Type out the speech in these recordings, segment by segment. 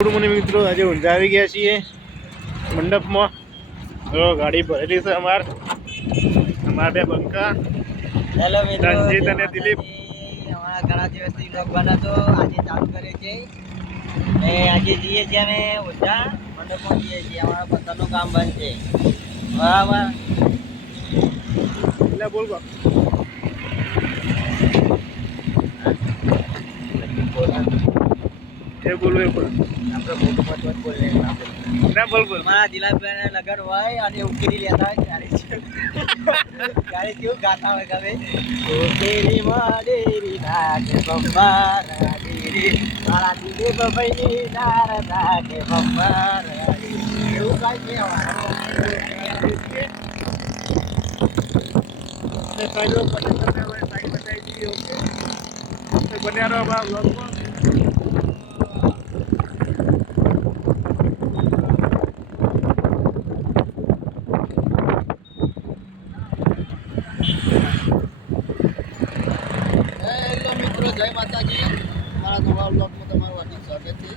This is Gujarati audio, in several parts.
ગુડ મોર્નિંગ મિત્રો, આજે ઊંઝા આવી ગયા છીએ મંડપમાં. ગાડી ભરેલી છે અમારા બે બંકા. હેલો મિત્રો, રંજીત અને દિલીપ. અમારા ઘણા દિવસથી બ્લોગ બનાવતો આજે ચાલુ કરે છે. આજે જઈએ છીએ અમે ઊંઝા મંડપમાં જઈએ છીએ. અમારા પથ્થરનું કામ બંધ છે. બરાબર એટલે બોલ બા. એ બોલવું એ બોલ. આપણે મોટું મત બોલે ના બોલ બોલ. અમારા જિલ્લાભાઈને લગન હોય અને ઉકેલી લેતા હોય ત્યારે કેવું ગાતા હોય ખબર? ઉકેલી માડેરી નાકે બંબારા દેરી મારા દિલે બભાઈની નાર નાકે બંબારા દેરી એવું કાંઈ છે મિત્રો. જય માતાજી. મારા નવા બ્લોગમાં તમારું હાર્દિક સ્વાગત છે.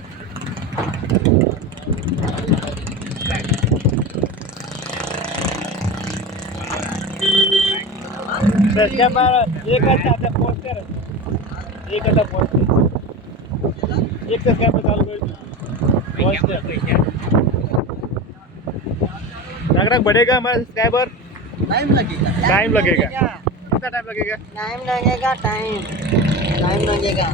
સબસ્ક્રાઇબર એક હતા પોસ્ટર એક હતા પોસ્ટર એક સબસ્ક્રાઇબર ચાલુ કરી પોસ્ટર रख बढ़ेगा हमारा सब्सक्राइबर. टाइम लगेगा. कितना टाइम लगेगा? टाइम लगेगा. टाइम लगेगा.